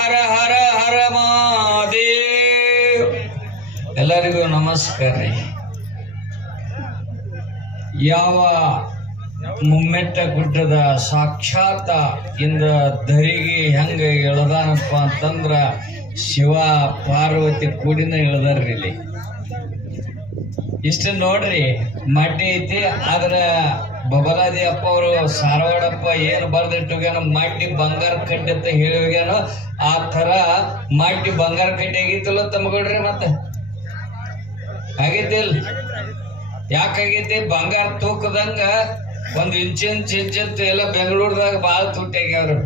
ಹರ ಹರ ಹರ ಮಹಾದೇವ್. ಎಲ್ಲರಿಗೂ ನಮಸ್ಕಾರ ರೀ. ಯಾವ ಮುಮ್ಮೆಟ್ಟ ಗುಡ್ಡದ ಸಾಕ್ಷಾತ್ ಇಂದ ಧರಿಗೆ ಹೆಂಗ ಇಳದಾನಪ್ಪ ಅಂತಂದ್ರ ಶಿವ ಪಾರ್ವತಿ ಕೂಡಿನ ಇಳದಾರ್ರಿ ಇಲ್ಲಿ. ಇಷ್ಟ ನೋಡ್ರಿ, ಮಡ್ಡಿ ಐತಿ. ಆದ್ರ ಬಬಲಾದಿ ಅಪ್ಪ ಅವರು ಸಾರವಾಡಪ್ಪ ಏನು ಬರ್ದಿಟ್ಟೋಗ್ಯಾನ, ಮಡ್ಡಿ ಬಂಗಾರ ಕಡ್ಡಿ ಅಂತ ಹೇಳೋಗ್ಯಾನೋ ಆ ತರ ಮಡ್ಡಿ ಬಂಗಾರ ಕಡ್ಡಿ ಆಗಿತ್ತಲ್ಲ ತಮ್ಗೊಳ್ರಿ. ಮತ್ತೆ ಆಗೈತಿಲ್? ಯಾಕಾಗೈತಿ? ಬಂಗಾರ ತೂಕದಂಗ ಒಂದ್ ಇಂಚಿಂತ ಎಲ್ಲ ಬೆಂಗಳೂರದಾಗ ಬಾಳ ತುಟ್ಟಾಗ್ಯಾವ್ರು.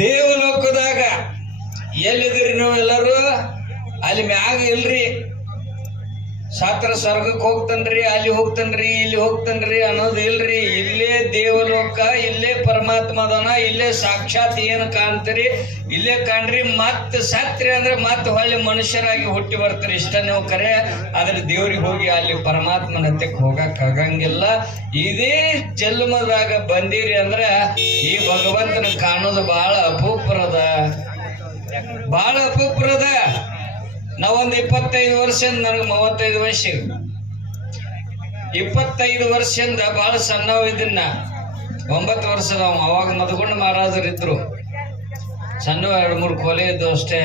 ದೇವಲೋಕದಾಗ ಎಲ್ಲಿದ್ರಿ ನೀವು ಎಲ್ಲರೂ? ಅಲ್ಲಿ ಮ್ಯಾಗ ಇಲ್ರಿ. ಸಾತ್ರ ಸ್ವರ್ಗಕ್ಕೆ ಹೋಗ್ತನ್ರಿ, ಅಲ್ಲಿ ಹೋಗ್ತನ್ರಿ, ಇಲ್ಲಿ ಹೋಗ್ತನ್ರಿ ಅನ್ನೋದು ಇಲ್ರಿ. ಇಲ್ಲೇ ದೇವಲೋಕ, ಇಲ್ಲೇ ಪರಮಾತ್ಮ ಅದಾನ, ಇಲ್ಲೇ ಸಾಕ್ಷಾತ್ ಏನು ಕಾಣ್ತೀರಿ ಇಲ್ಲೇ ಕಾಣ್ರಿ. ಮತ್ ಸತ್ರಿ ಅಂದ್ರೆ ಮತ್ ಹೊಳ್ಳಿ ಮನುಷ್ಯರಾಗಿ ಹುಟ್ಟಿ ಬರ್ತೀರಿ. ಇಷ್ಟ ನೀವು ಕರೆ. ಆದ್ರೆ ದೇವ್ರಿಗೆ ಹೋಗಿ ಅಲ್ಲಿ ಪರಮಾತ್ಮನ ಹತ್ತಕ್ಕೆ ಹೋಗಕ್ ಆಗಂಗಿಲ್ಲ. ಇದೇ ಜನ್ಮದಾಗ ಬಂದಿರಿ ಅಂದ್ರ ಈ ಭಗವಂತನ ಕಾಣೋದು ಬಹಳ ಅಪೂಪರದ, ಬಹಳ ಅಪೂಪರದ. ನಾವೊಂದು 25 ವರ್ಷದಿಂದ, ನನಗೆ 35 ವರ್ಷ. 25 ವರ್ಷದಿಂದ ಬಹಳ ಸಣ್ಣವಿದ್ದನ್ನ. 9 ವರ್ಷದ ಅವಾಗ ಮಧುಗೊಂಡ ಮಹಾರಾಜರಿದ್ರು. ಸಣ್ಣ 2-3 ಕೊಲೆ ಇದ್ದು ಅಷ್ಟೇ.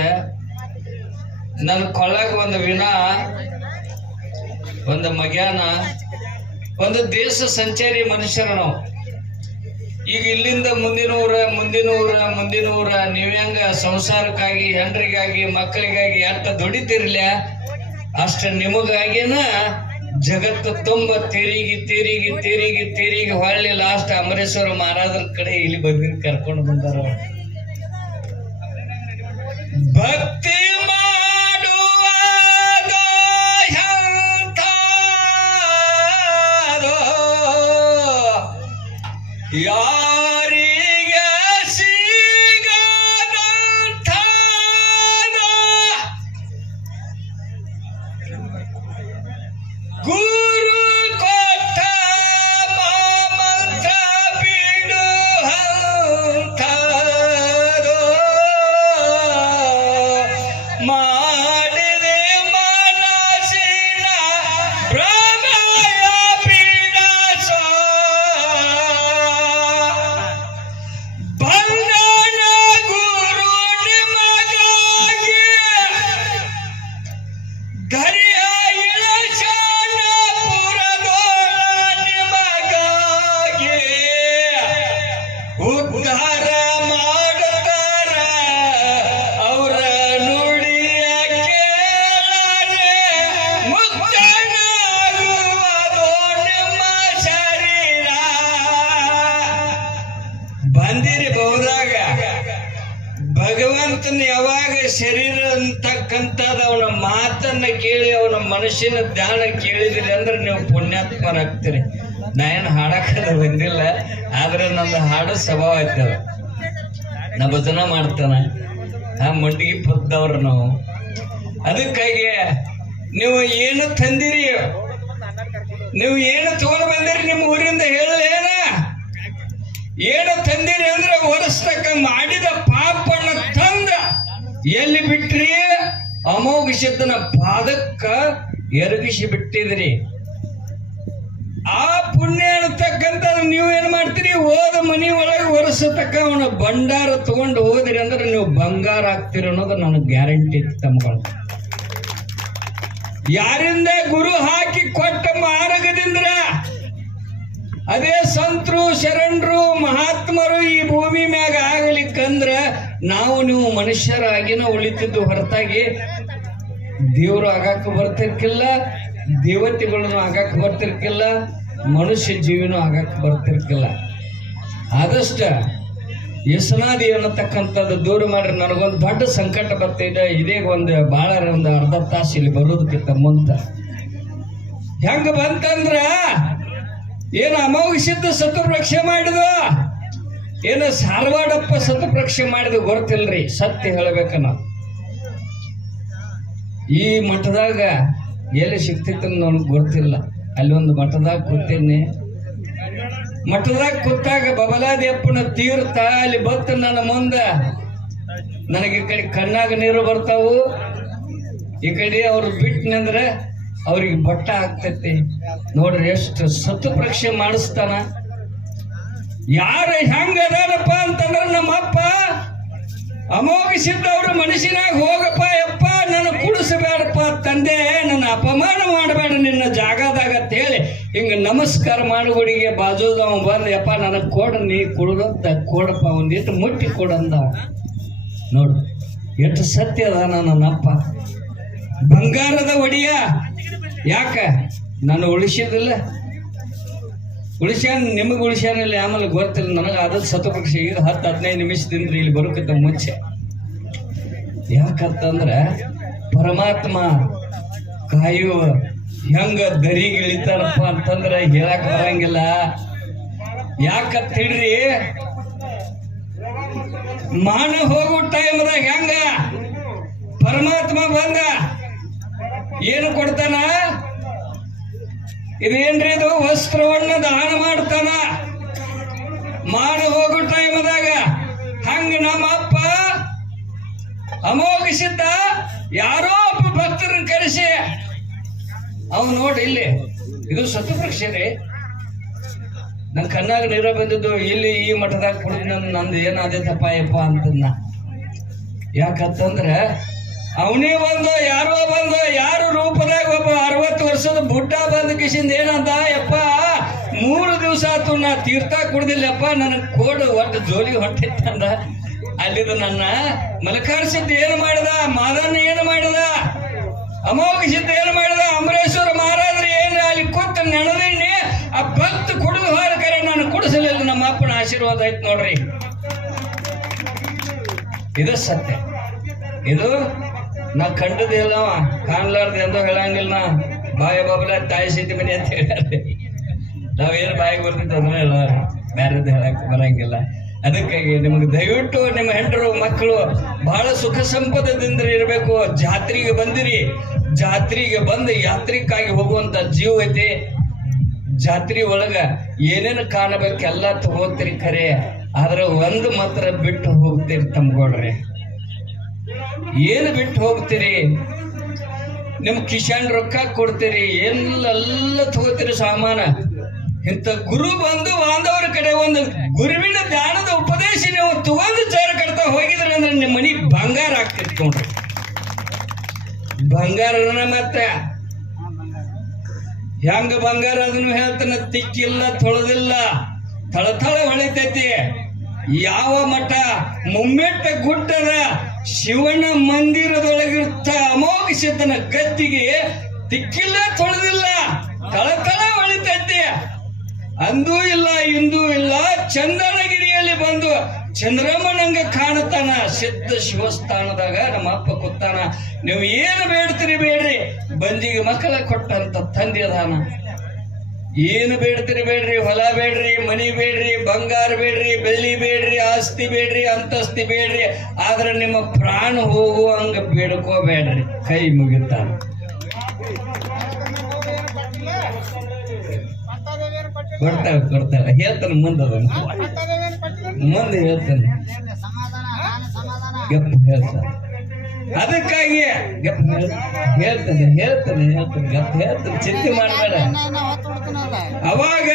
ನನ್ನ ಕೊಳ್ಳಾಗ ಒಂದು ವಿನ, ಒಂದು ಮಗ್ಯಾನ, ಒಂದು ದೇಶ ಸಂಚಾರಿ ಮನುಷ್ಯರು ನಾವು. ಈಗ ಇಲ್ಲಿಂದ ಮುಂದಿನ ಊರ ನೀವ್ ಹೆಂಗ ಸಂಸಾರಕ್ಕಾಗಿ, ಹೆಂಡ್ರಿಗಾಗಿ, ಮಕ್ಕಳಿಗಾಗಿ ಅಷ್ಟ ದುಡಿತಿರ್ಲ, ಅಷ್ಟ ನಿಮಗಾಗಿನ ಜಗತ್ತು ತುಂಬ ತಿರುಗಿ ಹೊಳ್ಳಿ ಲಾಸ್ಟ್ ಅಂಬರೀಶ್ವರ ಮಹಾರಾಜರ ಕಡೆ ಇಲ್ಲಿ ಬಂದಿರ್ ಕರ್ಕೊಂಡು ಬಂದಾರ. ಭಕ್ತಿ ಯಾರಿಗೆ ಸಿಗದಂಥ ಗುರು ಕೊಟ್ಟ ಮಂತ್ರ ಬಿಡುವಂಥದು ಮಾಡಿದೆ ಮನಸ್ಸಿನ ಭ್ರಮೆಯ ಬಿಡಿಸೋ ಬಂಧನ ಗುರು ನಿಮಗಾಗಿ ಧರಿಯ ಇಳಶಾನ ಪುರದೋಳ ನಿಮಗಾಗಿ ಉದ್ಧಾರ ಮಾಡುತ್ತಾರ ಅವರ ನುಡಿಯ ಕೇಳನೆ ಮುಕ್ತನಾಗುವುದು ನಿಮ್ಮ ಶರೀರ. ಬಂದಿರಿ ಬಹುದಾಗ ಭಗವಂತನ ಯಾವಾಗ ಶರೀರ ಅಂತಕ್ಕಂಥದ್ದು ಅವನ ಮಾತನ್ನ ಕೇಳಿ ಅವನ ಮನುಷ್ಯನ ಧ್ಯಾನ ಕೇಳಿದಿರಿ ಅಂದ್ರೆ ನೀವು ಪುಣ್ಯಾತ್ಮರಾಗ್ತೀರಿ. ನಾ ಏನು ಹಾಡಕ್ಕದ ಬಂದಿಲ್ಲ, ಆದ್ರೆ ನಂದು ಹಾಡೋ ಸ್ವಭಾವ ಆಯ್ತದ. ನಾ ಭಜನ ಮಾಡ್ತಾನ, ಆ ಮಂಡಿಗೆ ಪದ್ದವ್ರು ನಾವು. ಅದಕ್ಕಾಗಿ ನೀವು ಏನು ತಂದಿರಿ, ನೀವು ಏನು ತಗೊಂಡು ಬಂದಿರಿ ನಿಮ್ಮ ಊರಿಂದ ಹೇಳಲೇನ? ಏನು ತಂದಿರಿ ಅಂದ್ರೆ ವರ್ಷಕ್ಕ ಮಾಡಿದ ಪಾಪಣ್ಣ ತಂದ ಎಲ್ಲಿ ಬಿಟ್ರಿ? ಅಮೋಘ ಸಿದ್ಧನ ಪಾದಕ್ಕ ಎರಗಿಸಿ ಬಿಟ್ಟಿದ್ರಿ. ಆ ಪುಣ್ಯ ಅನ್ನತಕ್ಕಂಥ ನೀವು ಏನ್ ಮಾಡ್ತೀರಿ? ಹೋದ ಮನಿ ಒಳಗೆ ವರ್ಷತಕ್ಕ ಅವನ ಭಂಡಾರ ತಗೊಂಡು ಹೋದ್ರಿ ಅಂದ್ರೆ ನೀವು ಬಂಗಾರ ಆಗ್ತೀರಿ ಅನ್ನೋದು ನನಗೆ ಗ್ಯಾರಂಟಿ ಇತ್ತು ತಮ್ಗಳು. ಯಾರಿಂದ ಗುರು ಹಾಕಿ ಕೊಟ್ಟ ಮಾರ್ಗದಿಂದ ಅದೇ ಸಂತರು, ಶರಣರು, ಮಹಾತ್ಮರು ಈ ಭೂಮಿ ಮ್ಯಾಗ ಆಗಲಿಕ್ಕಂದ್ರ ನಾವು ನೀವು ಮನುಷ್ಯರಾಗಿನ ಉಳಿತಿದ್ದು ಹೊರತಾಗಿ ದೇವ್ರು ಆಗಾಕ ಬರ್ತಿರ್ಕಿಲ್ಲ, ದೇವತೆಗಳನ್ನು ಆಗಾಕ ಬರ್ತಿರ್ಕಿಲ್ಲ, ಮನುಷ್ಯ ಜೀವಿನೂ ಆಗಾಕ ಬರ್ತಿರ್ಕಿಲ್ಲ. ಆದಷ್ಟ ಯಶನಾದಿ ಅನ್ನತಕ್ಕಂಥದ್ದು ದೂರ ಮಾಡ್ರಿ. ನನಗೊಂದು ದೊಡ್ಡ ಸಂಕಟ ಬರ್ತಿದೆ. ಇದೇ ಒಂದು ಭಾಳ ಒಂದು ಅರ್ಧ ತಾಸು ಇಲ್ಲಿ ಬರೋದಕ್ಕಿಂತ ಮುಂತ ಹೆಂಗ ಬಂತಂದ್ರ ಏನು ಅಮೋಘ ಸಿದ್ಧ ಸತುಪ್ರಕ್ಷೆ ಮಾಡಿದ, ಏನು ಸಾರವಾಡಪ್ಪ ಸತುಪ್ರಕ್ಷೆ ಮಾಡಿದ ಗೊತ್ತಿಲ್ರಿ. ಸತ್ಯ ಹೇಳ್ಬೇಕ ನಾವು. ಈ ಮಠದಾಗ ಎಲ್ಲಿ ಸಿಗ್ತಿತ್ತು ನನಗೆ ಗೊತ್ತಿಲ್ಲ. ಅಲ್ಲಿ ಒಂದು ಮಠದಾಗ ಕೂತೀನಿ. ಮಠದಾಗ ಕೂತಾಗ ಬಬಲಾದಿಯಪ್ಪನ ತೀರ್ಥ ಅಲ್ಲಿ ಬತ್ತು ನನ್ನ ಮುಂದ ನನಗೆ ಈ ಕಡೆ ಕಣ್ಣಾಗ ನೀರು ಬರ್ತಾವು, ಈ ಕಡೆ ಅವ್ರು ಬಿಟ್ಟನಂದ್ರೆ ಅವ್ರಿಗೆ ಬಟ್ಟ ಆಗ್ತೈತಿ. ನೋಡ್ರಿ ಎಷ್ಟು ಸತ್ತು ಪರೀಕ್ಷೆ ಮಾಡಿಸ್ತಾನ. ಯಾರು ಹೆಂಗ ಅದಾರಪ್ಪ ಅಂತಂದ್ರೆ ನಮ್ಮಪ್ಪ ಅಮೋಘಿಸಿದ್ದವ್ರು ಮನುಷ್ಯನಾಗ ಹೋಗಪ್ಪ ಯಪ್ಪ ನನ್ನ ಕುಡಿಸಬೇಡಪ್ಪ ತಂದೆ, ನನ್ನ ಅಪಮಾನ ಮಾಡಬೇಡ ನಿನ್ನ ಜಾಗದಾಗ ಅಂತ ಹೇಳಿ ಹಿಂಗ ನಮಸ್ಕಾರ ಮಾಡುಗುಡಿಗೆ ಬಾಜುದವ ಬಂದು ಯಪ್ಪ ನನಗೆ ಕೊಡ, ನೀ ಕುಡ್ದಂತ ಕೊಡಪ್ಪ, ಒಂದಿಟ್ಟು ಮುಟ್ಟಿ ಕೊಡಂದವ. ನೋಡು ಎಷ್ಟು ಸತ್ಯ ಅದ ನನ್ನಪ್ಪ. ಬಂಗಾರದ ಒಡಿಯ ಯಾಕ ನಾನು ಉಳಿಸಿದಿಲ್ಲ, ಉಳಿಸ್ಯಾನ, ನಿಮಗೆ ಉಳಿಸ್ಯಾನಿಲ್ಲ ಆಮೇಲೆ ಗೊತ್ತಿಲ್ಲ ನನಗೆ. ಅದ ಸತಪಕ್ಷ ಈಗ 10-15 ನಿಮಿಷದಿಂದ ಇಲ್ಲಿ ಬರೋಕ್ಕಿಂತ ಮುಂಚೆ. ಯಾಕಂತಂದ್ರೆ ಪರಮಾತ್ಮ ಕಾಯುವ ಹೆಂಗ ದರಿಗೆ ಇಳಿತಾರಪ್ಪ ಅಂತಂದ್ರೆ ಹೇಳಕ್ ಬರಂಗಿಲ್ಲ. ಯಾಕಂತ ಹೇಳ್ರಿ, ಮಾನ ಹೋಗೋ ಟೈಮ್ದಾಗ ಹೆಂಗ ಪರಮಾತ್ಮ ಬಂದ ಏನು ಕೊಡ್ತಾನ, ಇದೇನ್ರಿ ಇದು ವಸ್ತ್ರವನ್ನ ದಾನ ಮಾಡ್ತಾನ. ಮಾನ ಹೋಗೋ ಟೈಮ್ದಾಗ ಹಂಗ ನಮ್ಮ ಅಪ್ಪ ಅಮೋಘಿಸಿದ್ದ. ಯಾರೋ ಒಬ್ಬ ಭಕ್ತರನ್ನ ಕರೆಸಿ ಅವ್ ನೋಡಿ ಇಲ್ಲಿ ಇದು ಸತ್ಯಪರೀಕ್ಷೆ ರೀ. ನನ್ ಕಣ್ಣಾಗ ನೀರ ಬಂದಿದ್ದು ಇಲ್ಲಿ ಈ ಮಠದಾಗ ಕುಡಿದ ನಂದು ಏನಾದೈತಪ್ಪ ಯಪ್ಪ ಅಂತನ್ನ. ಯಾಕಂತಂದ್ರೆ ಅವನೇ ಬಂದು ಯಾರೋ ಬಂದು ಯಾರು ರೂಪದಾಗ ಒಬ್ಬ 60 ವರ್ಷದ ಬುಡ್ಡ ಬಂದ ಕಿಶಿಂದ ಏನಂತ, ಯಪ್ಪ 3 ದಿವಸ ಆತು ನಾ ತೀರ್ಥ ಕುಡ್ದಿಲ್ಲಪ್ಪ, ನನಗೆ ಕೋಡು ಒಟ್ಟು ಜೋಲಿ ಹೊಟ್ಟಿತ್ತಂದ. ಅಲ್ಲಿದು ನನ್ನ ಮಲಕಾರ್ಸಿದ್ದು ಏನು ಮಾಡಿದ, ಮಾದನ್ನ ಏನು ಮಾಡಿದ, ಅಮೋಘಿಸಿದ್ದ ಏನು ಮಾಡಿದ, ಅಮರೇಶ್ವರ ಮಹಾರಾಜರು ಏನು ಅಲ್ಲಿ ಕೂತ ನೆನದಣ್ಣಿ ಆ ಭಕ್ತ ಕುಡಿದು ಹೋದ ಕರೆ ನಾನು ಕುಡಿಸಲಿಲ್ಲ. ನಮ್ಮ ಅಪ್ಪನ ಆಶೀರ್ವಾದ ಆಯ್ತು ನೋಡ್ರಿ. ಇದು ಸತ್ಯ. ಇದು ನಾ ಕಂಡದಿಲ್ಲ, ಕಾಣ್ಲಾರ್ದು ಎಂದೋ ಹೇಳಂಗಿಲ್ಲ. ಬಾಯ ಬಾಬಲ ತಾಯಿ ಸಿದ್ದಿ ಮನಿ ಅಂತ ಹೇಳ್ಯಾರ. ನಾವೇನು ಬಾಯಿಗೆ ಬರ್ತಿದ್ದ ಅಂದ್ರೆ ಹೇಳ, ಬೇರೆದು ಹೇಳಕ್ ಬರಂಗಿಲ್ಲ. ಅದಕ್ಕಾಗಿ ನಿಮ್ಗೆ ದಯವಿಟ್ಟು ನಿಮ್ಮ ಹೆಂಡರು ಮಕ್ಕಳು ಬಹಳ ಸುಖ ಸಂಪದದಿಂದ ಇರಬೇಕು. ಜಾತ್ರೆಗೆ ಬಂದಿರಿ, ಜಾತ್ರೆಗೆ ಬಂದು ಯಾತ್ರಿಕಾಗಿ ಹೋಗುವಂತ ಜೀವ ಐತಿ. ಜಾತ್ರೆ ಒಳಗ ಏನೇನು ಕಾಣಬೇಕೆಲ್ಲ ತಗೋತೀರಿ ಖರೆ, ಆದ್ರೆ ಒಂದು ಮಾತ್ರ ಬಿಟ್ಟು ಹೋಗ್ತೀರಿ ತಮ್ಗೊಳ್ರಿ. ಏನು ಬಿಟ್ಟು ಹೋಗ್ತೀರಿ? ನಿಮ್ ಕಿಶನ್ ರೊಕ್ಕ ಕೊಡ್ತೀರಿ, ಎಲ್ಲ ತಗೋತೀರಿ ಸಾಮಾನ. ಇಂಥ ಗುರು ಬಂದು ಬಾಂಧವರ ಕಡೆ ಒಂದು ಗುರುವಿನ ಧ್ಯಾನದ ಉಪದೇಶ ನೀವು ತಗೊಂಡು ಜಾರ ಕಟ್ತಾ ಹೋಗಿದ್ರಿ ಅಂದ್ರೆ ನಿಮ್ಮ ಮನಿ ಬಂಗಾರ ಆಗ್ತಿತ್ತು ನೋಡ್ರಿ. ಬಂಗಾರನ ಮತ್ತೆ ಹೆಂಗ ಬಂಗಾರ ಅದನ್ನು ಹೇಳ್ತಾನೆ, ತಿಕ್ಕಿಲ್ಲ ತೊಳೆದಿಲ್ಲ ಥಳಥಳ ಹೊಳಿತೈತಿ. ಯಾವ ಮಠ ಮುಮ್ಮೆಟ್ಟ ಗುಡ್ಡದ ಶಿವನ ಮಂದಿರದೊಳಗಿರ್ತ ಅಮೋಘಿಸಿದ್ದನ ಗದ್ದಿಗೆ ತಿಕ್ಕಿಲ್ಲ ತೊಳೆದಿಲ್ಲ ಥಳಥಳ ಹೊಳಿತೈತಿ. ಅಂದೂ ಇಲ್ಲ ಇಂದೂ ಇಲ್ಲ, ಚಂದನಗಿರಿಯಲ್ಲಿ ಬಂದು ಚಂದ್ರಮ್ಮನಂಗ ಕಾಣತಾನ. ಸಿದ್ಧ ಶಿವಸ್ಥಾನದಾಗ ನಮ್ಮ ಅಪ್ಪ ಕೂತಾನ. ನೀವು ಏನು ಬೇಡ್ತೀರಿ ಬೇಡ್ರಿ, ಬಂದಿಗೆ ಮಕ್ಕಳ ಕೊಟ್ಟಂತ ತಂದೆ ಅದಾನ. ಏನು ಬೇಡ್ತೀರಿ ಬೇಡ್ರಿ, ಹೊಲ ಬೇಡ್ರಿ, ಮನಿ ಬೇಡ್ರಿ, ಬಂಗಾರ ಬೇಡ್ರಿ, ಬೆಳ್ಳಿ ಬೇಡ್ರಿ, ಆಸ್ತಿ ಬೇಡ್ರಿ, ಅಂತಸ್ತಿ ಬೇಡ್ರಿ, ಆದ್ರೆ ನಿಮ್ಮ ಪ್ರಾಣ ಹೋಗುವಂಗ ಬೇಡ್ಕೋಬೇಡ್ರಿ. ಕೈ ಮುಗಿತಾನ. ಕೊಡ್ತಾಳೆ ಹೇಳ್ತಾನೆ, ಮುಂದೆ ಮುಂದೆ ಹೇಳ್ತಾನೆ, ಗಪ್ ಹೇಳ್ತಾನೆ. ಅದಕ್ಕಾಗಿ ಗಪ್ ಹೇಳ್ತಾನೆ ಗಪ್ ಹೇಳ್ತಾನೆ, ಚಿಂತೆ ಮಾಡಬೇಡ. ಅವಾಗ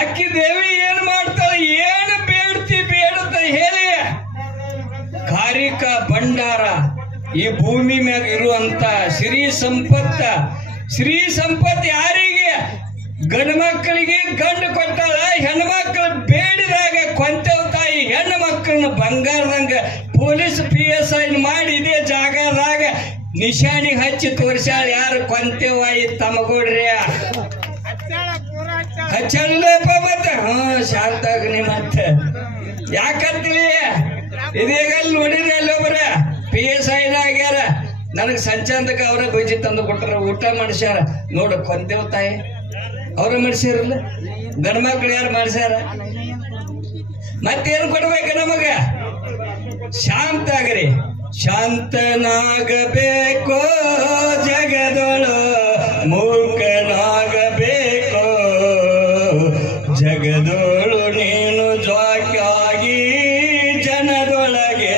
ಅಕ್ಕಿ ದೇವಿ ಏನ್ ಮಾಡ್ತಾಳೆ, ಏನು ಬೇಡ್ತಿ ಬೇಡುತ್ತ ಹೇಳಿ ಕಾರಿಕ ಭಂಡಾರ ಈ ಭೂಮಿ ಮ್ಯಾಗ ಇರುವಂತ ಶ್ರೀ ಸಂಪತ್ ಯಾರಿಗೆ? ಗಂಡು ಮಕ್ಕಳಿಗೆ ಗಂಡು ಕೊಟ್ಟಾಳ, ಹೆಣ್ಣು ಮಕ್ಕಳು ಬೇಡಿದಾಗ ಕೊಂತೆವ್ ತಾಯಿ ಹೆಣ್ಣು ಮಕ್ಕಳನ್ನ ಬಂಗಾರದಂಗ ಪೊಲೀಸ್ PSI ಮಾಡಿ ಇದೇ ಜಾಗದಾಗ ನಿಶಾನಿ ಹಚ್ಚಿ ತೋರಿಸ್ಯಾಳ. ಯಾರು ಕೊಂತೆವಾಯಿ ತಮಗೋಡ್ರಿ ಹಚ್ಚಲಿಲ್ಲಪ್ಪ. ಮತ್ತೆ ಶಾಂತ ಆಗ್ನಿ. ಮತ್ತೆ ಯಾಕಂತೀವಿ ಇದೀಗ ಅಲ್ಲಿ ನೋಡಿರಿ, ಅಲ್ಲೊಬ್ರ PSI ಆಗ್ಯಾರ. ನನಗೆ ಸಂಚಾಂತಕ ಅವರ ಬೈಜಿ ತಂದು ಕೊಟ್ಟರ, ಊಟ ಮಾಡಿಸ್ಯಾರ. ನೋಡು ಕೊಂತೆವ್ ತಾಯಿ ಅವ್ರ ಮಾಡಿಸ್ಯಾರಲ್ಲ, ಗಂಡ ಮಕ್ಳು ಯಾರು ಮಾಡಿಸ್ಯಾರ? ಮತ್ತೇನು ಕೊಡ್ಬೇಕ ನಮಗ? ಶಾಂತ ಆಗ್ರಿ. ಶಾಂತನಾಗಬೇಕೋ ಜಗದೊಳು, ಮೂರ್ಖನಾಗಬೇಕೋ ಜನದೋಳು ನೀನು ಜ್ವಾಕ್ಯಾಗಿ ಜನದೊಳಗೆ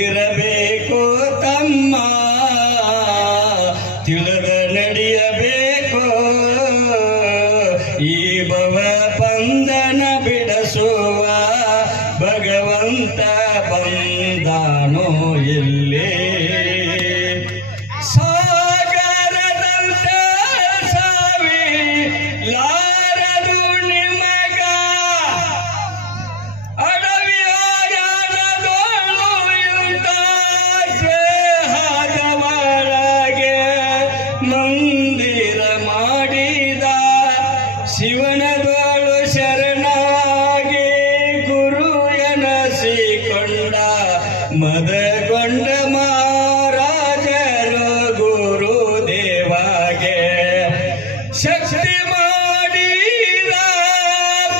ಇರಬೇಕು ತಮ್ಮ, ತಿಳಿದ ನಡೆಯಬೇಕು ಈ ಭವ ಬಂಧನ ಬಿಡಿಸುವ ಭಗವಂತ ಬಂದಾನೋ ಇಲ್ಲೇ. ಸಾಗರದಂತ ಸಾವಿ ಲಾರದು ನಿಮಗ, ಅಡವಿಯಾಯನದೋಳು ಇಂಥ ಸ್ನೇಹದ ಒಳಗೆ ಮಂದಿರ ಮಾಡಿದ ಶಿವನದೋಳು ಶರಣಾಗಿ ಗುರು ಎನಸಿಕೊಂಡ ಮದಗೊಂಡ ಮಹಾರಾಜರು ಗುರು ದೇವಾಗೆ ಶಕ್ತಿ ಮಾಡಿದ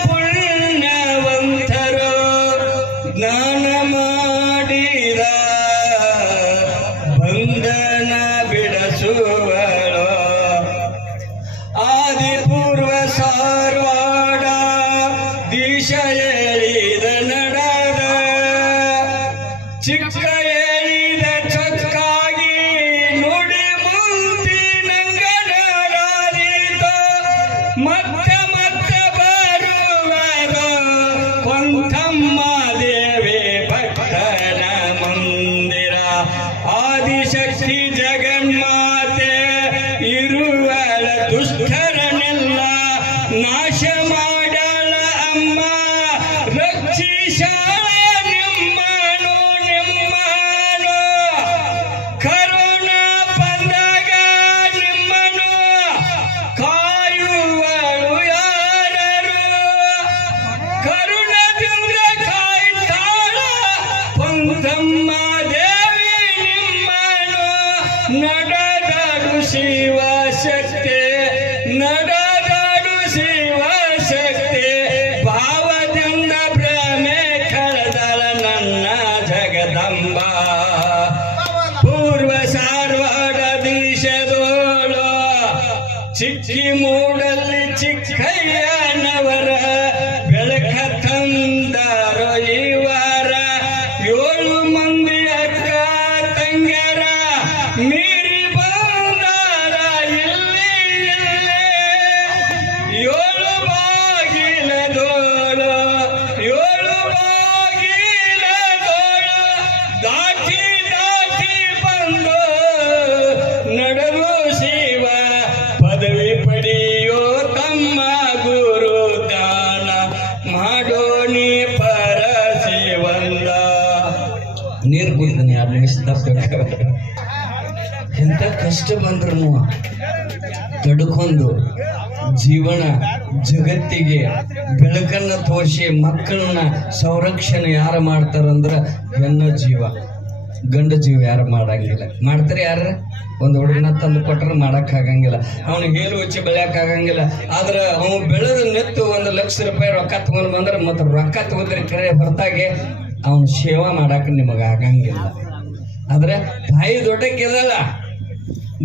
ಪುಣ್ಯವಂತರು ಜ್ಞಾನ ಮಾಡಿದ ಬಂಧನ ಬಿಡಿಸುವಳು ಆದಿಪೂರ್ವ ಸಾರವಾಡ ದಿಶ ಹೇಳಿದ ನಡೆದ ಚಿಕ್ಕ ಹೇಳಿದ ಚಕ್ಕಾಗಿ ನುಡಿ ಮುಂತಿ ನಂಗನಾಡಾದೀತ ಮತ್ತೆ ಮತ್ತೆ ಬರುವರ ಕೊಂತಮ್ಮ ದೇವಿ ಭಕ್ತನ ಮಂದಿರ ಆದಿಶಕ್ತಿ ಜಗನ್ಮಾತೆ ಇರುವಳ ದುಷ್ಟರನೆಲ್ಲ ನಾಶ ಮಾಡಳ ಅಮ್ಮ ರಕ್ಷಿಸಾಳ ನಿಮ್ಮನು ನಿಮ್ಮನು ಕರುಣ ಬಂದಾಗ ನಿಮ್ಮನು ಕಾಯುವಳು ಯಾರರು ಕರುಣದಿಂದ ಕಾಯ್ತಾಳ ಪಂಥಮ್ಮ ದೇವಿ ನಿಮ್ಮನು ನಡೆದಾಡು ಶಿವ ಶಕ್ತಿ ನಡೆದಾಡು ಶಿವ ಶಕ್ತಿ ಭಾವದಿಂದ ಭ್ರಮೆ ಕಳೆದಳ ನನ್ನ ಜಗದಂಬ ಪೂರ್ವ ಸಾರವಾಡ ದೇಶದೋಳು ಚಿಕ್ಕಿ ಮೂಡಲ್ಲಿ ಚಿಕ್ಕಯ್ಯನವರ ಬೆಳಕ ತಂದರೋ ಇವರ 7 ಮಂದಿ ಅಕ್ಕ ತಂಗರ ಮೀರಿ ಬಂದಾರ ಇಲ್ಲಿ 7 ಬಾಗಿಲದೋಳು 7 ಬಾಗಿಲದೋಳು ದಾಟಿ ದಾಟಿ ಬಂದು ನಡೆದು ಶಿವ ಪದವಿ ಪಡೆಯೋ ತಮ್ಮ ಗುರು ದಾನ ಮಾಡೋ ನೀ ಪರ ಶಿವಂದ. ನೀರು ಕುಡಿತಾನೆ 2 ನಿಮಿಷ ತಪ್ಪಬೇಕು. ಎಂತ ಕಷ್ಟ ಬಂದ್ರು ತಡ್ಕೊಂಡು ಜೀವನ ಜಗತ್ತಿಗೆ ಬೆಳಕನ್ನ ತೋರಿಸಿ ಮಕ್ಕಳನ್ನ ಸಂರಕ್ಷಣೆ ಯಾರು ಮಾಡ್ತಾರಂದ್ರ ಹೆಣ್ಣು ಜೀವ, ಗಂಡು ಜೀವ ಯಾರು ಮಾಡಂಗಿಲ್ಲ. ಮಾಡ್ತಾರೆ ಯಾರ ಒಂದು ಹುಡುಗನ ತಂದು ಕೊಟ್ಟರೆ ಮಾಡಕ್ ಆಗಂಗಿಲ್ಲ, ಅವನಿಗೆ ಹೇಳು ಉಚ್ಚಿ ಬೆಳೆಯಕ್ ಆಗಂಗಿಲ್ಲ. ಆದ್ರೆ ಅವನು ಬೆಳೆದ ನೆತ್ತು 1 ಲಕ್ಷ ರೂಪಾಯಿ ರೊಕ್ಕ ತಗೊಂಡು ಬಂದ್ರೆ ಮತ್ತೆ ರೊಕ್ಕ ತಗೋದ್ರೆ ಕರೆ ಹೊರತಾಗಿ ಅವನು ಸೇವಾ ಮಾಡಕ್ ನಿಮಗೆ ಆಗಂಗಿಲ್ಲ. ಆದ್ರೆ ತಾಯಿ ದೊಡ್ಡಕ್ಕಿದಲ್ಲ,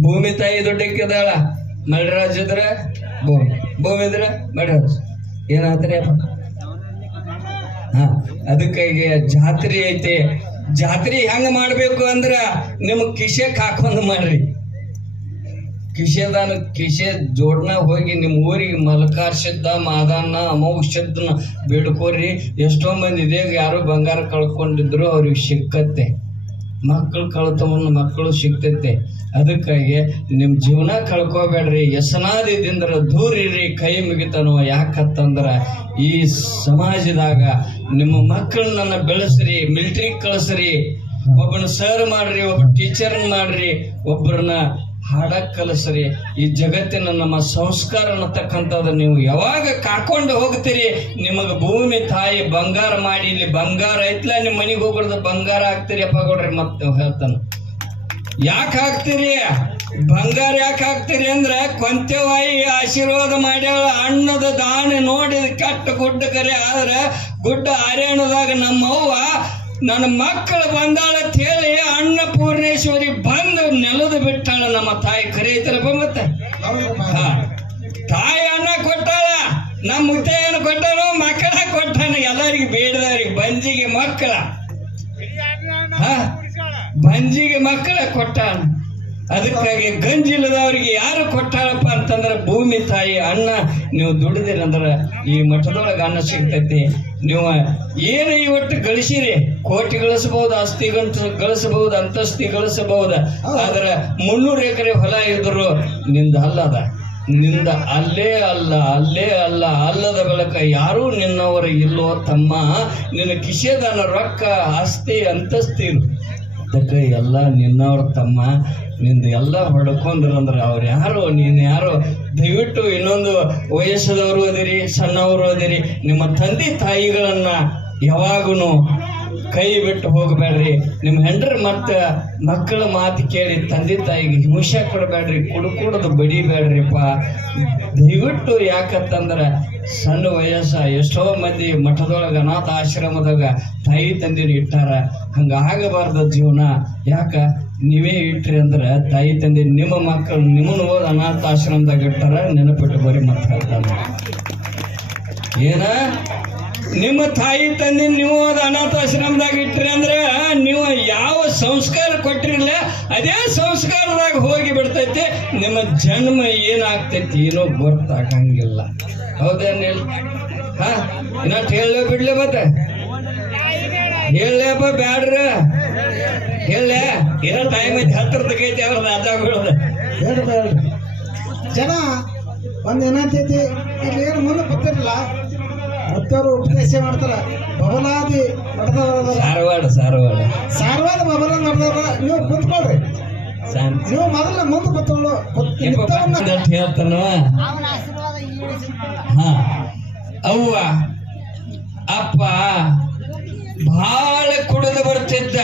ಭೂಮಿ ತಾಯಿ ದೊಡ್ಡಕ್ಕಿದಾಳ. ಮಳ್ಳಿರಾಜ್ ಇದ್ರ ಭೂಮಿ, ಭೂಮಿ ಇದ್ರ ಮಳ್ಳಿರಾಜ್ ಏನಾತ್ರಿ ಅದಕ್ಕಾಗಿ ಜಾತ್ರೆ ಐತಿ. ಜಾತ್ರೆ ಹೆಂಗ ಮಾಡ್ಬೇಕು ಅಂದ್ರ ನಿಮಗ್ ಕಿಶೆಕ್ ಹಾಕೊಂಡ್ ಮಾಡ್ರಿ. ಕಿಶೆ ಜೋಡ್ನ ಹೋಗಿ ನಿಮ್ಮ ಊರಿಗೆ ಮಲ್ಕಾರ್ಸಿದ್ದ ಮಾದನ್ನ ಅಮೌಷದ್ನ ಬೇಡ್ಕೋರಿ. ಎಷ್ಟೋ ಮಂದಿ ಇದೇಗ ಯಾರು ಬಂಗಾರ ಕಳ್ಕೊಂಡಿದ್ರು ಅವ್ರಿಗೆ ಸಿಕ್ಕತ್ತೆ, ಮಕ್ಕಳು ಕಳ್ತವನ್ನ ಮಕ್ಕಳು ಸಿಗ್ತೈತೆ. ಅದಕ್ಕಾಗಿ ನಿಮ್ಮ ಜೀವನ ಕಳ್ಕೋಬೇಡ್ರಿ, ವ್ಯಸನಾದಿದಿಂದ ದೂರ ಇರ್ರಿ, ಕೈ ಮುಗಿತನೋ. ಯಾಕಂತಂದ್ರ ಈ ಸಮಾಜದಾಗ ನಿಮ್ಮ ಮಕ್ಕಳನ್ನ ಬೆಳೆಸ್ರಿ, ಮಿಲಿಟ್ರಿ ಕಳಿಸ್ರಿ, ಒಬ್ಬನ ಸರ್ ಮಾಡ್ರಿ, ಒಬ್ಬ ಟೀಚರ್ ಮಾಡ್ರಿ, ಒಬ್ಬರನ್ನ ಹಾಡಕ್ ಕಲಿಸ್ರಿ. ಈ ಜಗತ್ತಿನ ನಮ್ಮ ಸಂಸ್ಕಾರ ಅನ್ನತಕ್ಕಂಥದ್ದು ನೀವು ಯಾವಾಗ ಕಾಕೊಂಡು ಹೋಗ್ತೀರಿ, ನಿಮಗೆ ಭೂಮಿ ತಾಯಿ ಬಂಗಾರ ಮಾಡಿ, ಇಲ್ಲಿ ಬಂಗಾರ ಐತ್ಲ ನಿಮ್ಮ ಮನೆಗೆ ಹೋಗ್ಬಿಡ್ದು ಬಂಗಾರ ಹಾಕ್ತೀರಿ ಅಪ್ಪ ಕೊಡ್ರಿ. ಮತ್ತೆ ಹೇಳ್ತಾನ ಯಾಕೆ ಹಾಕ್ತೀರಿ ಬಂಗಾರ, ಯಾಕೆ ಹಾಕ್ತೀರಿ ಅಂದ್ರೆ ಕೊಂತೆವಾಯಿ ಆಶೀರ್ವಾದ ಮಾಡ್ಯಾಳ. ಅಣ್ಣದ ದಾನ ನೋಡಿ ಕೆಟ್ಟ ಗುಡ್ಡ ಕರೆ ಆದ್ರೆ ಗುಡ್ಡ ಹರ್ಯಾಣದಾಗ ನಮ್ಮವ್ವ ನನ್ನ ಮಕ್ಕಳು ಬಂದಾಳ ಅಂತ ಹೇಳಿ ಅನ್ನಪೂರ್ಣೇಶ್ವರಿ ಬಂದು ನೆಲದ ಬಿಟ್ಟಾಳ. ನಮ್ಮ ತಾಯಿ ಕರೆ ಐತರಪ್ಪ. ಮತ್ತೆ ತಾಯಿ ಅನ್ನ ಕೊಟ್ಟಾಳ, ನಮ್ಮ ಮುತ್ತೆ ಏನು ಕೊಟ್ಟನು? ಮಕ್ಕಳ ಕೊಟ್ಟಾನ. ಎಲ್ಲರಿಗೆ ಬೇಡದವ್ರಿಗೆ ಬಂಜಿಗೆ ಮಕ್ಕಳ, ಬಂಜಿಗೆ ಮಕ್ಕಳ ಕೊಟ್ಟಾನ. ಅದಕ್ಕಾಗಿ ಗಂಜಿಲ್ಲದವ್ರಿಗೆ ಯಾರು ಕೊಟ್ಟಾರಪ್ಪ ಅಂತಂದ್ರೆ ಭೂಮಿ ತಾಯಿ ಅನ್ನ. ನೀವು ದುಡಿದಿರಂದ್ರೆ ಈ ಮಠದೊಳಗೆ ಅನ್ನ ಸಿಗ್ತೈತಿ. ನೀವು ಏನು ಇವತ್ತು ಗಳಿಸಿರಿ, ಕೋಟಿ ಗಳಿಸಬಹುದು, ಆಸ್ತಿ ಗಳಿಸಬಹುದು, ಅಂತಸ್ತಿ ಗಳಿಸಬಹುದು. ಆದ್ರೆ 300 ಎಕರೆ ಹೊಲ ಇದ್ರು ನಿಂದ ಅಲ್ಲದ, ನಿಂದ ಅಲ್ಲೇ ಅಲ್ಲ, ಅಲ್ಲೇ ಅಲ್ಲ. ಅಲ್ಲದ ಬೆಳಕ ಯಾರೂ ನಿನ್ನವರು ಇಲ್ಲೋ ತಮ್ಮ. ನಿನ್ನ ಕಿಸೆದನ ರೊಕ್ಕ, ಆಸ್ತಿ, ಅಂತಸ್ತಿರು ಅದಕ್ಕೆ ಎಲ್ಲ ನಿನ್ನವ್ರ ತಮ್ಮ. ನಿಂದ ಎಲ್ಲ ಹೊಡ್ಕೊಂಡ್ರಂದ್ರೆ ಅವ್ರು ಯಾರು, ನೀನು ಯಾರು? ದಯವಿಟ್ಟು ಇನ್ನೊಂದು ವಯಸ್ಸದವರು ಅದಿರಿ, ಸಣ್ಣವರು ಅದಿರಿ, ನಿಮ್ಮ ತಂದೆ ತಾಯಿಗಳನ್ನ ಯಾವಾಗೂ ಕೈ ಬಿಟ್ಟು ಹೋಗಬೇಡ್ರಿ. ನಿಮ್ಮ ಹೆಂಡ್ರ ಮತ್ತು ಮಕ್ಕಳ ಮಾತು ಕೇಳಿ ತಂದೆ ತಾಯಿಗೆ ಹಿಂಸೆ ಕೊಡಬೇಡ್ರಿ, ಕುಡ್ದು ಬಡಿಬೇಡ್ರಿಪ್ಪ ದಯವಿಟ್ಟು. ಯಾಕಂತಂದ್ರೆ ಸಣ್ಣ ವಯಸ್ಸ ಎಷ್ಟೋ ಮಂದಿ ಮಠದೊಳಗೆ ಅನಾಥ ಆಶ್ರಮದಾಗ ತಾಯಿ ತಂದೆನ ಇಟ್ಟಾರ. ಹಂಗಾಗಬಾರ್ದ ಜೀವನ. ಯಾಕ ನೀವೇ ಇಟ್ರಿ ಅಂದ್ರೆ ತಾಯಿ ತಂದೆ ನಿಮ್ಮ ಮಕ್ಕಳು ನಿಮ್ಮನ್ನು ಹೋದ ಅನಾಥ ಆಶ್ರಮದಾಗ ಇಟ್ಟಾರ. ನೆನಪಿಟ್ಟು ಬರೀ ಮಾತಾಡ್ತಾನೆ ಏನ, ನಿಮ್ಮ ತಾಯಿ ತಂದೆ ನೀವು ಹೋದ ಅನಾಥಾಶ್ರಮದಾಗ ಇಟ್ರಿ ಅಂದ್ರೆ ನೀವು ಯಾವ ಸಂಸ್ಕಾರ ಕೊಟ್ಟಿರಲಿಲ್ಲ ಅದೇ ಸಂಸ್ಕಾರದಾಗ ಹೋಗಿ ಬಿಡ್ತೈತಿ. ನಿಮ್ಮ ಜನ್ಮ ಏನಾಗ್ತೈತಿ ಏನೋ ಗೊತ್ತಾಗಂಗಿಲ್ಲ. ಹೌದೇನಿಲ್ಲ? ಇನ್ನೊಟ್ಟು ಹೇಳಲೇ ಬಿಡ್ಲೆ? ಮತ್ತೆ ಹೇಳಪ್ಪ ಬ್ಯಾಡ್ರ, ಹೇಳೇ ಏನೋ ಟೈಮ್ ಐತಿ, ಹತ್ತಿರದಕ್ಕೈತಿ ಅವ್ರ ರಾಜಾಗಳದ ಜನ ಒಂದ್ ಏನಾಗ್ತೈತಿ. ಇಲ್ಲಿ ಏನು ಮುಂದೆ ಗೊತ್ತಿರಲಿಲ್ಲ, ಮತ್ತವರು ಉಪದೇಶ ಮಾಡ್ತಾರ. ಬಬಲಾದಿ ನಡೆದವರ ಸಾರವಾದ ಬಬಲ ನಡೆದವ್ರ ನೀವು ಕುತ್ಕೊಳ್ರಿ. ನೀವು ಮೊದಲ ಮುಂದೆ ಕೂತ್ಕೊಳ್ಳು. ಹೇಳ್ತಾನ ಅವ್ವ ಅಪ್ಪ ಭಾಳ ಕುಡಿದು ಬರ್ತಿದ್ದ.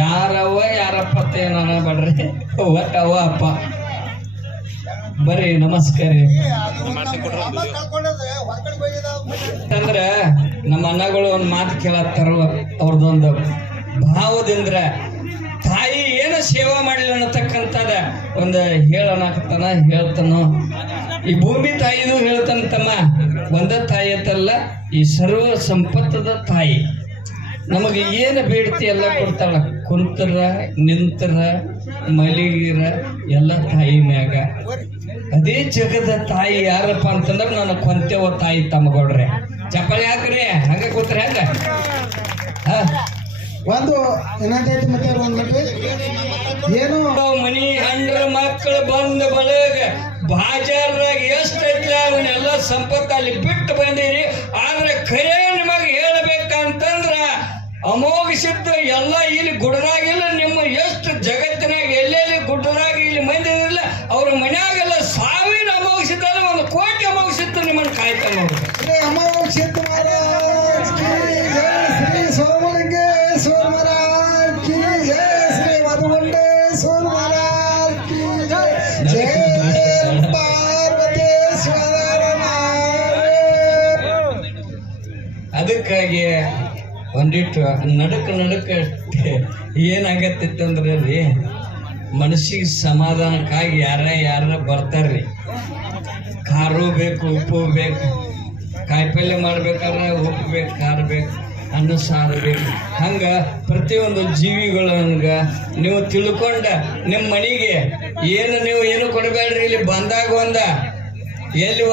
ಯಾರವ್ವ ಯಾರಪ್ಪ ಏನ ಬೇಡ್ರಿ, ಅವ್ವ ಅಪ್ಪ ಬರ್ರಿ ನಮಸ್ಕಾರ. ಅಂದ್ರ ನಮ್ಮ ಅಣ್ಣಗಳು ಒಂದು ಮಾತು ಕೇಳತ್ತಾರ. ಅವ್ರದೊಂದು ಭಾವದಿಂದ ತಾಯಿ ಏನು ಸೇವಾ ಮಾಡಿಲ್ಲ ಅನ್ನತಕ್ಕಂಥದ ಒಂದು ಹೇಳೋಣಕತ್ತಾನ, ಹೇಳ್ತಾನೋ. ಈ ಭೂಮಿ ತಾಯಿನೂ ಹೇಳ್ತಾನ ತಮ್ಮ, ಒಂದ ತಾಯಿ ಅಂತಲ್ಲ, ಈ ಸರ್ವ ಸಂಪತ್ತದ ತಾಯಿ. ನಮಗೆ ಏನು ಬೇಡ್ತಿ ಎಲ್ಲ ಕೊಡ್ತಾಳ. ಕುಂತರ ನಿಂತರ ಮಲಿಗಿರ ಎಲ್ಲ ತಾಯಿ ಮ್ಯಾಗ. ಅದೇ ಜಗದ ತಾಯಿ ಯಾರಪ್ಪ ಅಂತಂದ್ರೆ ನನ್ನ ಕೊಂತೆವ ತಾಯಿ ತಮ್ಮಗೌಡ್ರೆ. ಚಪ್ಪಾಳಿ ಹಾಕ್ರಿ, ಹಂಗ ಕೂತ್ರಿ ಹಂಗ. ಒಂದು ಏನಾಗ್ತೈತಿ ಮತ್ತೆ ಏನು ಮನಿ ಹಂಡ್ರ ಮಕ್ಕಳು ಬಂದ ಬಳಗ ಬಾಜಾರ್ದಾಗ ಎಷ್ಟೈತಿ ಅವನ್ನೆಲ್ಲ ಸಂಪತ್ತು ಅಲ್ಲಿ ಬಿಟ್ಟು ಬಂದಿರಿ. ಆದ್ರೆ ಖರೆ ನಿಮಗೆ ಹೇಳ್ಬೇಕಂತಂದ್ರ ಅಮೋಘ ಸಿದ್ಧ ಎಲ್ಲ ಇಲ್ಲಿ ಗುಡ್ಡದಾಗಿಲ್ಲ. ನಿಮ್ಮ ಎಷ್ಟು ಜಗತ್ತಿನಾಗ ಎಲ್ಲೆಲ್ಲಿ ಗುಡ್ಡದಾಗ ಇಲ್ಲಿ ಮಂದಿ ಇರಲಿಲ್ಲ, ಅವ್ರ ಮನ್ಯಾಗೆಲ್ಲ ಸಾವಿನ ಅಮೋಘ ಸಿದ್ಧ, 1 ಕೋಟಿ ಅಮೋಘ ಸಿದ್ಧ ನಿಮ್ಮನ್ನು ಕಾಯ್ತಾನೆ. ಅಮೋಘ ಸಿದ್ಧ ಮಹಾರಾಜ್ ಕಿ ಜೈ, ಶ್ರೀ ಸೋಮಲಿಂಗೇಶ್ವರ ಮಹಾರಾಜ್ ಕಿ ಜೈ, ಶ್ರೀ ಮಧುಮಂಡೇಶ್ವರ ಮಹಾರಾಜ್ ಕಿ ಜೈ, ಜೈ ಪಾರ್ವತೇಶ್ವರ. ಅದಕ್ಕಾಗಿ ಒಂದಿಟ್ಟು ನಡಕ ಏನಾಗತ್ತೈತೆ ರೀ, ಮನಸ್ಸಿಗೆ ಸಮಾಧಾನಕ್ಕಾಗಿ ಯಾರ ಬರ್ತಾರ್ರಿ. ಖಾರು ಬೇಕು, ಉಪ್ಪು ಬೇಕು, ಕಾಯಿಪಲ್ಯ ಮಾಡ್ಬೇಕಾದ್ರೆ ಉಪ್ಪು ಬೇಕು, ಖಾರ ಬೇಕು, ಅನ್ನ ಸಾರು ಬೇಕು. ಹಂಗೆ ಪ್ರತಿಯೊಂದು ಜೀವಿಗಳಂಗ ನೀವು ತಿಳ್ಕೊಂಡ ನಿಮ್ಮ ಮನೆಗೆ ಏನು ಕೊಡಬೇಡ್ರಿ. ಇಲ್ಲಿ ಬಂದಾಗ ಎಲ್ಲಿ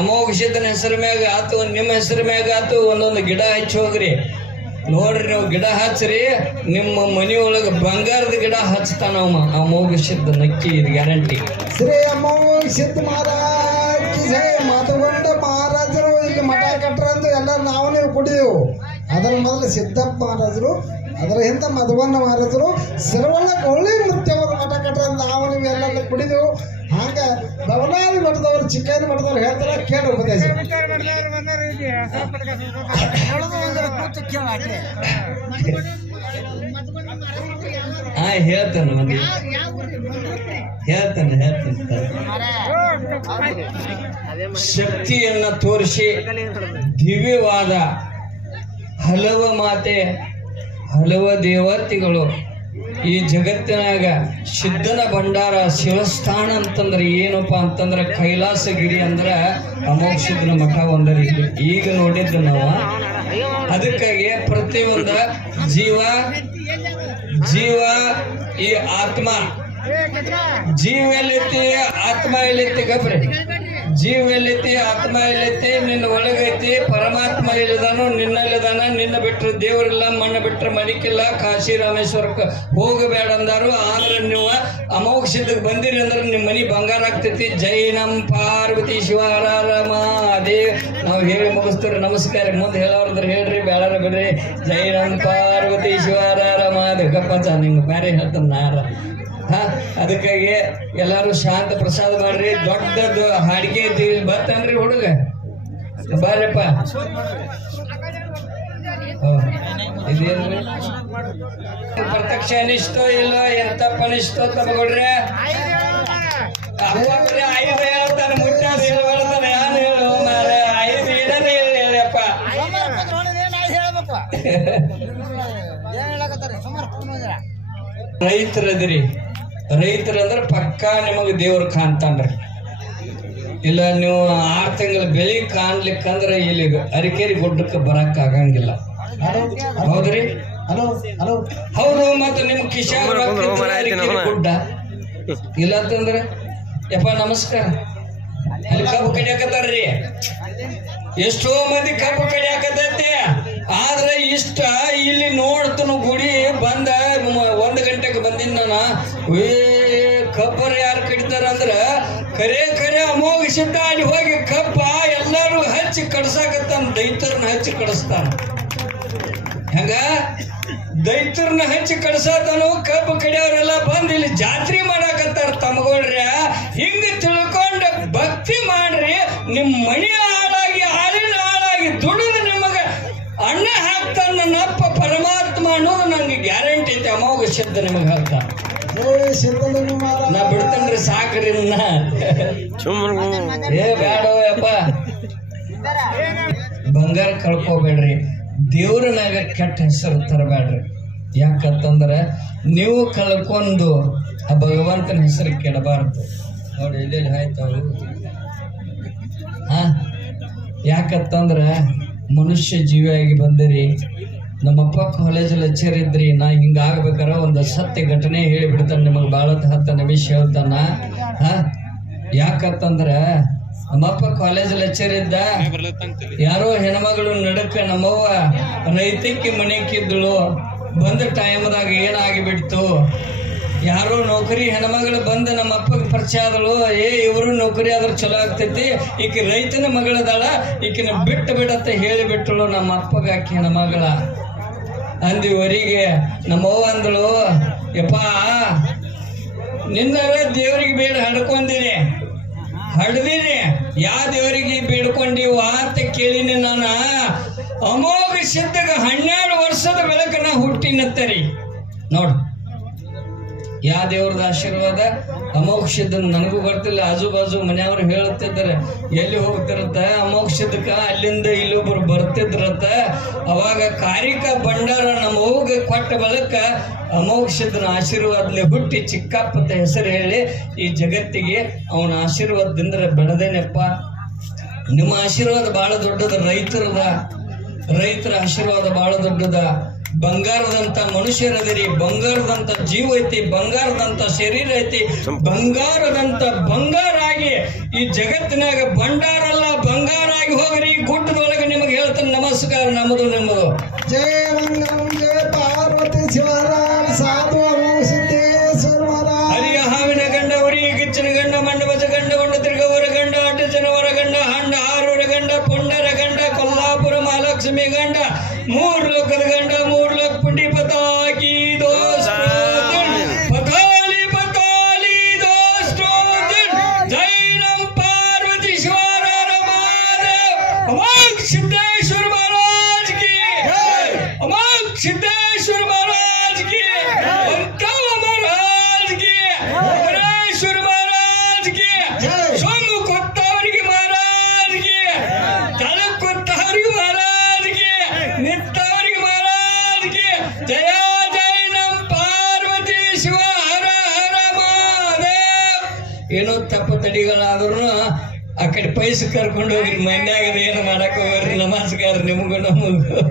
ಅಮೋಘ ಸಿದ್ಧನ ಹೆಸರು ಮ್ಯಾಗ ಆತು, ನಿಮ್ಮ ಹೆಸರು ಮ್ಯಾಗ ಆತು, ಒಂದೊಂದು ಗಿಡ ಹಚ್ಚಿ ಹೋಗ್ರಿ. ನೋಡ್ರಿ, ನೀವು ಗಿಡ ಹಚ್ಚ್ರಿ, ನಿಮ್ಮ ಮನೆಯೊಳಗೆ ಬಂಗಾರದ ಗಿಡ ಹಚ್ತಾನ ಅಮೋಘ ಸಿದ್ಧ. ನಕ್ಕಿ, ಇದು ಗ್ಯಾರಂಟಿ. ಶ್ರೀ ಅಮೋಘ ಸಿದ್ಧ ಮಹಾರಾಜ್ ಕಿ ಜೈ. ಮಧುಗೊಂಡ ಮಹಾರಾಜರು ಇಲ್ಲಿ ಮಠ ಕಟ್ಟ್ರಂತ ಎಲ್ಲ ನಾವು ನೀವು ಕುಡಿದೆವು. ಅದರ ಮೊದಲು ಸಿದ್ದಪ್ಪ ಮಹಾರಾಜರು, ಅದರ ಹಿಂದ ಮಧುವನ್ನ ಮಹಾರಾಜರು, ಸರ್ವಣ್ಣ ಒಳ್ಳೆ ಮುತ್ಯವರು ಮಠ ಕಟ್ಟ್ರಂತ ನಾವು ನೀವು ಎಲ್ಲ ಕುಡಿದೆವು. ಹಂಗ ಬಬಲಾದಿ ಮಠದವರು, ಚಿಕ್ಕನ ಮಠದವ್ರು ಹೇಳ್ತಾರ, ಕೇಳಿ ಉಪದೇಶ. ಹೇಳ್ತಾನೆ ಶಕ್ತಿಯನ್ನ ತೋರಿಸಿ ದಿವ್ಯವಾದ ಹಲವು ಮಾತೆ, ಹಲವು ದೇವತೆಗಳು ಈ ಜಗತ್ತಿನಾಗ ಸಿದ್ಧನ ಭಂಡಾರ ಶಿವಸ್ಥಾನ ಅಂತಂದ್ರೆ ಏನಪ್ಪ ಅಂತಂದ್ರೆ ಕೈಲಾಸಗಿರಿ ಅಂದ್ರ ಅಮೋಘಸಿದ್ಧನ ಮಠ ಒಂದರಿ ಈಗ ನೋಡಿದ್ದು ನಾವು. ಅದಕ್ಕಾಗಿ ಪ್ರತಿಯೊಂದ ಜೀವ ಈ ಆತ್ಮ ಜೀವ ಎಲ್ಲೈತಿ ಆತ್ಮ ಎಲ್ಲೈತಿ ಗಬ್ರಿ ಜೀವ ಎಲ್ಲೈತಿ ಆತ್ಮ ಎಲ್ಲೈತಿ ನಿನ್ನ ಒಳಗೈತಿ ಪರಮಾತ್ಮ ಎಲ್ಲಿದಾನೋ ನಿನ್ನಲ್ಲಿದಾನ. ನಿನ್ನ ಬಿಟ್ರೆ ದೇವರಿಲ್ಲ, ಮಣ್ಣು ಬಿಟ್ರೆ ಮಡಿಕಿಲ್ಲ, ಕಾಶಿ ರಾಮೇಶ್ವರಕ್ಕೆ ಹೋಗಬೇಡ ಅಂದಾರು. ಆದ್ರೆ ನೀವು ಅಮೋಘಸಿದ್ಧಕ್ಕೆ ಬಂದಿರಿ ಅಂದ್ರೆ ನಿಮ್ಮ ಮನಿ ಬಂಗಾರ ಆಗ್ತೈತಿ. ಜೈ ನಮ್ ಪಾರ್ವತಿ ಶಿವಾರಾಮ ಅದೇ ನಾವು ಹೇಳಿ ಮುಗಿಸ್ತೀರಿ. ನಮಸ್ಕಾರ ಮುಂದೆ ಹೇಳೋರ್ದ್ರೆ ಹೇಳ್ರಿ, ಬೇಡಾರ ಬಿಡ್ರಿ. ಜೈ ನಮ್ ಪಾರ್ವತಿ ಶಿವಾರಾಮ ಅದಕ್ಕಪ್ಪ ನಿಮ್ಗೆ ಬೇರೆ ಹೇಳ್ತಾನೆ ನಾರ. ಅದಕ್ಕಾಗಿ ಎಲ್ಲಾರು ಶಾಂತ ಪ್ರಸಾದ ಮಾಡ್ರಿ. ದೊಡ್ಡದು ಹಾಡಿಗೆ ಐತಿ ಬರ್ತನ್ರಿ ಹುಡುಗ ಬಾರಪ್ಪ. ಇದೇನ್ರಿ ಪ್ರತ್ಯಕ್ಷ ಅನಿಷ್ಟೋ ಇಲ್ಲೋ ಎಂತಪ್ಪ ಅನಿಷ್ಟೋ ತಗೊಳ್ರಿ. ಅಪ್ಪಕ್ರಿ 5 ಹೇಳ್ತಾನೆ ಮುಟ್ಟಾದ ಹೇಳ್ತಾನೆ. ಯಾರು ಹೇಳು ಮಾರ 5 ಏನಾರ ಹೇಳಪ್ಪ. ರೈತರದ್ರಿ ರೈತರಂದ್ರೆ ಪಕ್ಕಾ ನಿಮಗೆ ದೇವ್ರ ಕಾಣ್ತಾನ್ರಿ. ಇಲ್ಲ ನೀವು 6 ತಿಂಗಳ ಬೆಳಿ ಕಾಣ್ಲಿಕ್ಕಂದ್ರೆ ಇಲ್ಲಿ ಅರಿಕೇರಿ ಗುಡ್ಡಕ್ಕೆ ಬರಕ್ ಆಗಂಗಿಲ್ಲ. ಹೌದ್ರಿ? ಹೌದು. ಮತ್ತೆ ನಿಮ್ ಕಿಶಾನ್ ಗುಡ್ಡ ಇಲ್ಲ ಅಂತಂದ್ರೆ ಯಪ್ಪ ನಮಸ್ಕಾರ ಅಲ್ಲಿ ಕಬ್ಬು ಕಡಿಯಾಕತ್ತಾರ್ರಿ. ಎಷ್ಟೋ ಮಂದಿ ಕಬ್ಬು ಕಡಿಯಾಕತೈತಿ. ಆದ್ರೆ ಇಷ್ಟ ಇಲ್ಲಿ ನೋಡ್ತನು ಗುಡಿ ಬಂದ 1 ಗಂಟೆಗೆ ಬಂದಿನ ನಾನು. ಕಬ್ಬರ ಯಾರು ಕಡಿತಾರ ಅಂದ್ರ ಕರೆ ಅಮೋಘಸಿದ್ಧ ಅಲ್ಲಿ ಹೋಗಿ ಕಬ್ಬ ಎಲ್ಲಾರು ಹಚ್ಚಿ ಕಡ್ಸಾಕತ್ತಾನ. ದೈತರನ್ನ ಹಚ್ಚಿ ಕಡಿಸ್ತಾನ. ಹಂಗ ದೈತರನ್ನ ಹಚ್ಚಿ ಕಡ್ಸಾತಾನು. ಕಬ್ಬು ಕಡಿಯವ್ರೆಲ್ಲ ಬಂದ್ ಇಲ್ಲಿ ಜಾತ್ರೆ ಮಾಡಾಕತ್ತಾರ ತಮಗೊಳ್ರಿ. ಹಿಂಗ ತಿಳ್ಕೊಂಡ ಭಕ್ತಿ ಮಾಡ್ರಿ. ನಿಮ್ ಮನಿ ಹಾಳಾಗಿ ಹಾಲಿನ ಹಾಳಾಗಿ ದುಡಿದು ನಿಮಗ ಅಣ್ಣ ಹಾಕ್ತಾನ ನನ್ನಪ್ಪ ಪರಮಾತ್ಮ ಅನ್ನೋದು ನಂಗೆ ಗ್ಯಾರಂಟಿ ಐತಿ. ಅಮೋಘಸಿದ್ಧ ನಿಮಗ ಹಾಕ್ತಾನ. ನಾ ಬಿಡ್ತೇನ್ರಿ ಸಾಕ್ರಿ. ಬೇಡ ಯಪ್ಪ ಬಂಗಾರ ಕಳ್ಕೋಬೇಡ್ರಿ. ದೇವ್ರ ಮ್ಯಾಗ ಕೆಟ್ಟ ಹೆಸರು ತರಬೇಡ್ರಿ. ಯಾಕಂತಂದ್ರ ನೀವು ಕಳ್ಕೊಂಡು ಆ ಭಗವಂತನ ಹೆಸರು ಕೆಡಬಾರ್ದು. ನೋಡಿ ಎಲ್ಲೆಲ್ಲಿ ಆಯ್ತವ್ರು. ಯಾಕಂತಂದ್ರ ಮನುಷ್ಯ ಜೀವಿಯಾಗಿ ಬಂದಿರಿ. ನಮ್ಮಪ್ಪ ಕಾಲೇಜ್ ಲೆಕ್ಚರ್ ಇದ್ರಿ. ನಾ ಹಿಂಗಾಗ್ಬೇಕಾರ ಒಂದು ಸತ್ಯ ಘಟನೆ ಹೇಳಿಬಿಡ್ತಾನೆ ನಿಮಗೆ. ಭಾಳ 10 ನಿಮಿಷ ಹೇಳ್ತಾನ. ಯಾಕಂತಂದ್ರ ನಮ್ಮಪ್ಪ ಕಾಲೇಜ್ ಲೆಕ್ಚರ್ ಇದ್ದ. ಯಾರೋ ಹೆಣ್ಮಗಳು ನಡಕ ನಮ್ಮವ್ವ ರೈತಕ್ಕೆ ಮನೆಕ್ಕಿದ್ದಳು. ಬಂದ ಟೈಮ್ದಾಗ ಏನಾಗಿಬಿಡ್ತು, ಯಾರೋ ನೌಕರಿ ಹೆಣ್ಮಗಳು ಬಂದು ನಮ್ಮ ಅಪ್ಪಗೆ ಪರಿಚಯ ಆದಳು. ಇವರು ನೌಕರಿ ಆದ್ರೆ ಚಲೋ ಆಗ್ತೈತಿ, ಈಕೆ ರೈತನ ಮಗಳದಾಳ, ಈಕಿನ ಬಿಟ್ಟು ಬಿಡತ್ತ ಹೇಳಿಬಿಟ್ಟಳು ನಮ್ಮ ಅಪ್ಪಗೆ. ಆಕೆ ಹೆಣ್ಮಗಳ ಅಂದಿವರಿಗೆ ನಮ್ಮವ್ವ ಅಂದಳು, ಯಪ್ಪ ನಿನ್ನಾರ ದೇವ್ರಿಗೆ ಬೇಡ ಹಡ್ಕೊಂದಿನಿ, ಹಡ್ದಿನಿ. ಯಾವ ದೇವರಿಗೆ ಬೇಡ್ಕೊಂಡಿವ ಅಂತ ಕೇಳಿನಿ ನಾನು. ಅಮೋಘಸಿದ್ಧಗ 12 ವರ್ಷದ ಬೆಳಕನ ಹುಟ್ಟಿನತ್ತರಿ. ನೋಡು ಯಾವ ದೇವ್ರದ ಆಶೀರ್ವಾದ. ಅಮೋಘಸಿದ್ಧ ನನಗೂ ಬರ್ತಿಲ್ಲ. ಆಜು ಬಾಜು ಮನೆಯವ್ರು ಹೇಳುತ್ತಿದ್ದಾರೆ ಎಲ್ಲಿ ಹೋಗ್ತಿರತ್ತ ಅಮೋಘಸಿದ್ಧಕ್ಕ, ಅಲ್ಲಿಂದ ಇಲ್ಲೊಬ್ರು ಬರ್ತಿದ್ರತ್ತ. ಅವಾಗ ಕಾರಿಕ ಭಂಡಾರ ನಮ್ಮ ಹೋಗಿ ಕೊಟ್ಟ ಬಳಕ ಅಮೋಘಸಿದ್ಧನ ಆಶೀರ್ವಾದಲೆ ಹುಟ್ಟಿ ಚಿಕ್ಕಪ್ಪತ್ತ ಹೆಸರು ಹೇಳಿ ಈ ಜಗತ್ತಿಗೆ ಅವನ ಆಶೀರ್ವಾದದಿಂದ ಬೆಳೆದೇನಪ್ಪ. ನಿಮ್ಮ ಆಶೀರ್ವಾದ ಬಹಳ ದೊಡ್ಡದ. ರೈತರ ಆಶೀರ್ವಾದ ಬಹಳ ದೊಡ್ಡದ. ಬಂಗಾರದಂತ ಮನುಷ್ಯರದಿರಿ, ಬಂಗಾರದಂತ ಜೀವ ಐತಿ, ಬಂಗಾರದಂತ ಶರೀರ ಐತಿ, ಬಂಗಾರದಂತ ಬಂಗಾರಾಗಿ ಈ ಜಗತ್ತಿನಾಗ ಭಂಡಾರಲ್ಲ ಬಂಗಾರಾಗಿ ಹೋಗ್ರಿ. ಈ ಗುಡ್ಡದೊಳಗೆ ನಿಮಗೆ ಹೇಳ್ತಾನೆ ನಮಸ್ಕಾರ. ನಮ್ಮದು ನಿಮ್ಮದು. ಜಯ ಮಂಗಲಂ ಜಯ ಪಾರ್ವತಿ ಶಿವರಾಮ ಸಾಧು ಅಮೋಘಸಿದ್ದೇಶ್ವರ ಮಹಾರಾಜ. ಹರಿಯ ಹಾವಿನ ಗಂಡ, ಉರಿ ಗಿಚ್ಚಿನ ಗಂಡ, ಮಂಡಬಜ ಗಂಡ, ಗೊಂಡ ತಿರ್ಗವರ ಗಂಡ, 8 ಜನವರ ಗಂಡ, ಹಂಡ ಹಾರೂರ ಗಂಡ, ಪುಂಡರ ಗಂಡ, ಕೊಲ್ಲಾಪುರ ಮಹಾಲಕ್ಷ್ಮಿ ಗಂಡ, 3 ಲೋಕದ ಗಂಡ, 3 ಲೋಕ ಪುಂಡಿ ಪತಾಕಿ ದೋಸ್ತ ಪತಾಲಿ ಪತಾಲಿ ದೋಸ್ತ. ಜೈ ನಮ್ ಪಾರ್ವತಿ ಶಿವರಾಮ ಅಮೋಘಸಿದ್ದೇಶ್ವರ ಮಹಾರಾಜ್ ಕಿ, ಅಮೋಘಸಿದ್ದೇಶ್ವರ ಮಹಾರಾಜ್ ಕಿ, ಮಹಾರಾಜ್ ಕಿ, ಅಮರೇಶ್ವರ ಮಹಾರಾಜ್ ಕಿ, ಸೋಮು ಕೊತ್ತವರಿಗೆ ಮಹಾರಾಜ್ ಕಿ, ತಳ ಕೊತ್ತವರಿಗೆ ಮಹಾರಾಜ್ ಕಿ, ನಿತ್ತವರಿಗೆ ಮಹಾರಾಜ್ ಕಿ, ಗಾಡಿಗಳಾದ್ರೂ ಆ ಕಡೆ ಪೈಸೆ ಕರ್ಕೊಂಡು ಹೋಗ್ರಿ ಮನ್ಯಾಗದ ಏನು ಮಾಡಕ್ ಹೋಗ್ರಿ ನಮಸ್ಕಾರ ನಿಮಗೂ ನಮಗೂ